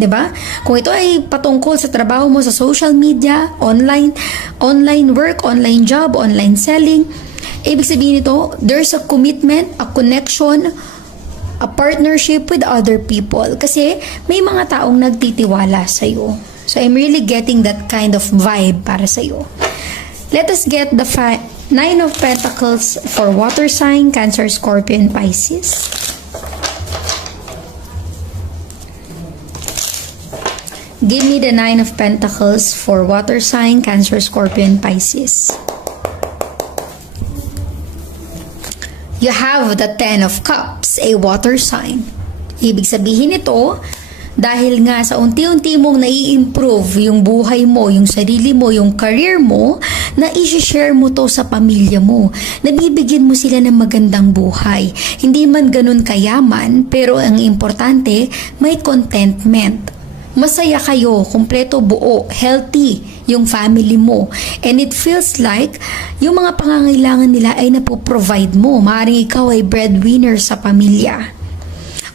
'Diba? Kung ito ay patungkol sa trabaho mo sa social media, online work, online job, online selling, ibig sabihin nito, there's a commitment, a connection, a partnership with other people. Kasi may mga taong nagtitiwala sa'yo. So I'm really getting that kind of vibe para sa'yo. Let us get the Nine of Pentacles for water sign, Cancer, Scorpion, Pisces. Give me the Nine of Pentacles for water sign, Cancer, Scorpion, Pisces. You have the Ten of Cups, a water sign. Ibig sabihin nito, dahil nga sa unti-unti mong nai-improve yung buhay mo, yung sarili mo, yung career mo, na i-share mo to sa pamilya mo. Nabibigyan mo sila ng magandang buhay. Hindi man ganun kayaman, pero ang importante, may contentment. Masaya kayo, kumpleto, buo, healthy yung family mo. And it feels like yung mga pangangailangan nila ay napoprovide mo. Maaaring ikaw ay breadwinner sa pamilya.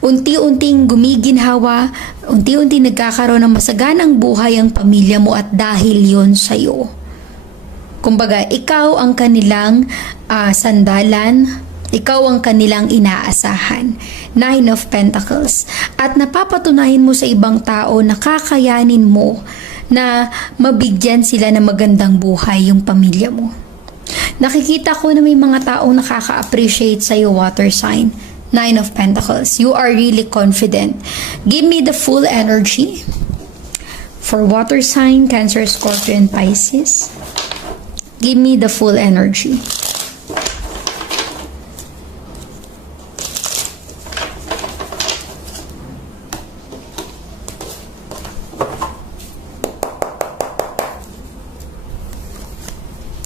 Unti-unting gumiginhawa, unti-unting nagkakaroon ng masaganang buhay ang pamilya mo at dahil yon sa'yo. Kumbaga, ikaw ang kanilang sandalan, ikaw ang kanilang inaasahan. Nine of Pentacles. At napapatunayan mo sa ibang tao na kakayanin mo na mabigyan sila ng magandang buhay yung pamilya mo. Nakikita ko na may mga taong nakaka-appreciate sa iyo, water sign. Nine of Pentacles. You are really confident. Give me the full energy for water sign, Cancer, Scorpion, Pisces. Give me the full energy.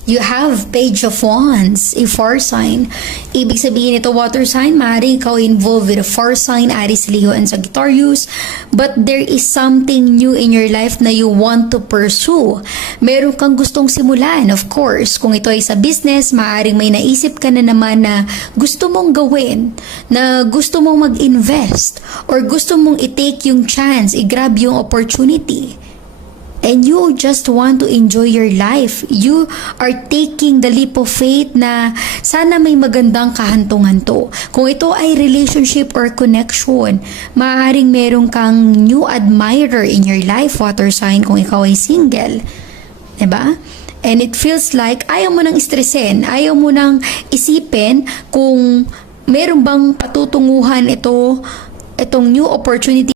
You have Page of Wands, a fire sign. Ibig sabihin ito, water sign, maaaring ikaw involved with a fire sign, Aries, Leo, and Sagittarius. But there is something new in your life na you want to pursue. Meron kang gustong simulan, of course. Kung ito ay sa business, maaaring may naisip ka na naman na gusto mong gawin, na gusto mong mag-invest, or gusto mong i-take yung chance, i-grab yung opportunity. And you just want to enjoy your life. You are taking the leap of faith na sana may magandang kahantungan to. Kung ito ay relationship or connection, maaaring meron kang new admirer in your life, water sign, kung ikaw ay single. Diba? And it feels like ayaw mo nang stressin, ayaw mo nang isipin kung meron bang patutunguhan itong new opportunity